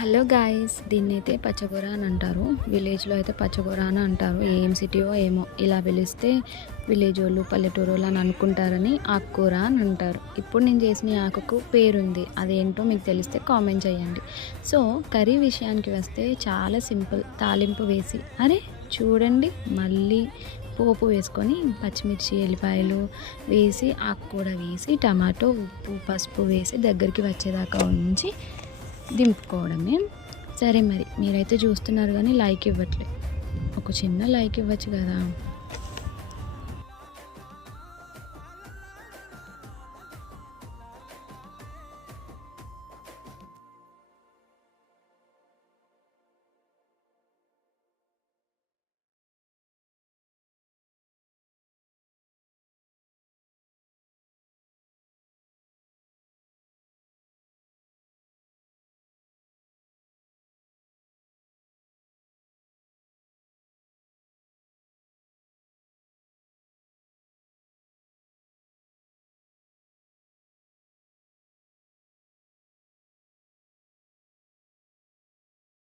Hello guys, దీన్నైతే పచ్చగూర అని అంటారు. విలేజ్లో అయితే పచ్చగూర అని అంటారు. ఏం సిటీయో ఏమో ఇలా పిలిస్తే విలేజ్ వాళ్ళు పల్లెటూరు వాళ్ళు అని అనుకుంటారని ఆకుకూర అని అంటారు. ఇప్పుడు నేను చేసిన ఈ ఆకుకు పేరుంది, అదేంటో మీకు తెలిస్తే కామెంట్ చేయండి. సో కర్రీ విషయానికి వస్తే చాలా సింపుల్. తాలింపు వేసి చూడండి, మళ్ళీ పోపు వేసుకొని పచ్చిమిర్చి ఎల్లిపాయలు వేసి ఆకుకూర వేసి టమాటో ఉప్పు పసుపు వేసి దగ్గరికి వచ్చేదాకా ఉంచి దింపుకోవడమే. సరే, మరి మీరైతే చూస్తున్నారు కానీ లైక్ ఇవ్వట్లేదు. ఒక చిన్న లైక్ ఇవ్వచ్చు కదా.